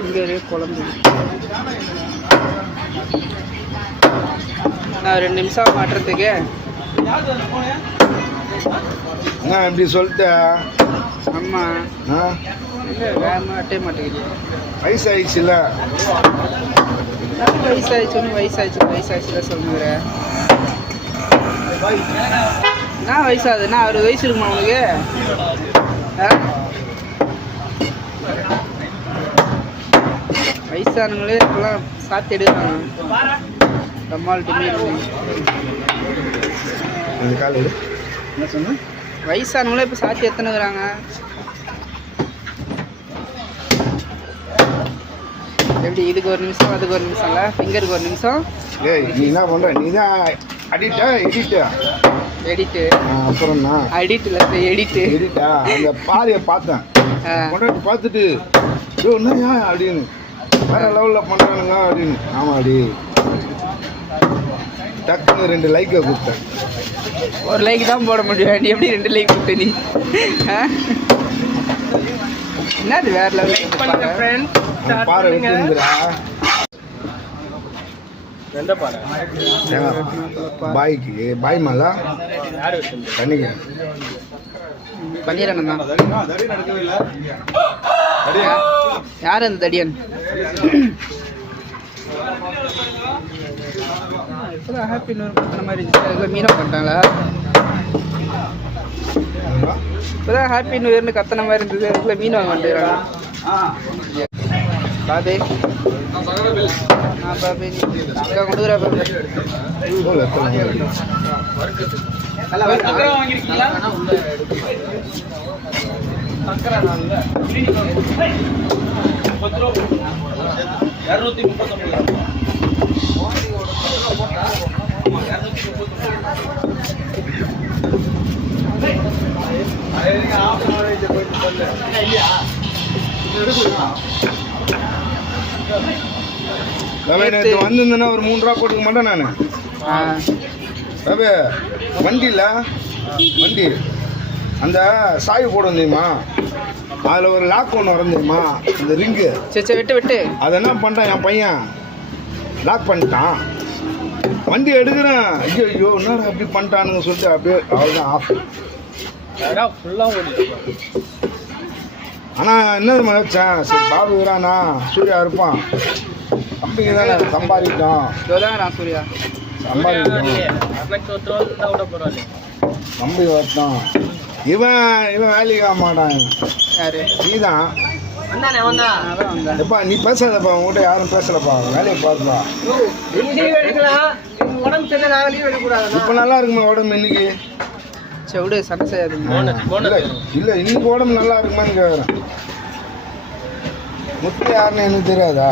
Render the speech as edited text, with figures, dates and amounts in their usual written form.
இங்கே குழம்பு நான் 2 நிமிஷம் மாட்டுறதுக்கு எப்படி சொல்லிட்டேன். அம்மா இல்லை வேற மாட்டே மாட்டேங்குது. வயசாயிடுச்சுல்ல. வயசாயிடுச்சுல சொல்லுங்கிறேன். என்ன வயசாகுதுண்ணா? 60 வயசு இருக்குமா உனக்கு? வயசானவங்களே இப்பெல்லாம் சாத்தி எடுக்கிறாங்க. நம்மள்ட்ட என்ன சொன்ன? வயசானவங்களே இப்போ சாத்தி எத்தனைங்கிறாங்க. எப்படி இதுக்கு 1 நிமிஷம் அதுக்கு 1 நிமிஷம்ல, ஃபிங்கருக்கு 1 நிமிஷம். நீ என்ன பண்ற? நீ தான் எடிட்டு அப்புறம் எடிட்டா அந்த பாதையை பார்த்தேன். கொண்டாடி பார்த்துட்டு என்னையா அப்படின்னு வேற லெவலில் பண்ணுறானுங்க அப்படின்னு. ஆமாடி டக்குன்னு 2 லைக்கை கொடுத்தேன். 1 லைக் தான் போட முடியும். நீ எப்படி 2 லைக் கொடுத்த? நீ என்னது வேற லெவல் பாறை விட்டுருந்துடா. பாய்க்கு பாய் மேலா பண்ணிக்க பண்ணிடுறேன் தான். யார் அந்த தடியன்? இப்போதான் ஹாப்பி நியூ இயர் பண்ண மாதிரி இருந்துச்சு. மீனா பண்ணிட்டாங்களா? இப்போதான் ஹாப்பி நியூ இயர்னு கத்தன மாதிரி இருந்தது. அதுக்குள்ள மீன் வாங்க வந்துடுறாங்க. பாபே பாபே கொடுக்குறா பாபே. வந்திருந்தேன்னா ஒரு 3 ரூபா போட்டுக்க மாட்டேன் நான். வண்டி அந்த சாவி போட தெரியுமா? அதில் ஒரு லாக் ஒன்று வரும் தெரியுமா? இந்த ரிங்கு விட்டு அதை என்ன பண்ணிட்டான் என் பையன், லாக் பண்ணிட்டான். வண்டி எடுக்கிறேன், ஐயோ என்னடா அப்படி பண்ணிட்டானுங்க சொல்லிட்டு அப்படியே அவ்வளோதான் ஆஃப். ஆனால் என்ன வச்சேன், சரி பாபு வரானா சூர்யா இருப்பான் அப்படிங்க தானே சம்பாதிக்கிட்டோம். சூர்யா நம்பி வரட்டும். இவன் வேலைக்கு ஆக மாட்டான். நீதான் எப்பா நீ பேசாதப்பா, உங்கள்கிட்ட யாரும் பேசலப்பா, வேலையை பாருப்பா. இப்போ நல்லா இருக்குமா உடம்பு இன்னைக்கு? செவிடு சண்டை செய்யாதுங்க. இல்லை இன்னைக்கு உடம்பு நல்லா இருக்குமான்னு கேட்குறேன். முத்து யாருன்னு எனக்கு தெரியாதா?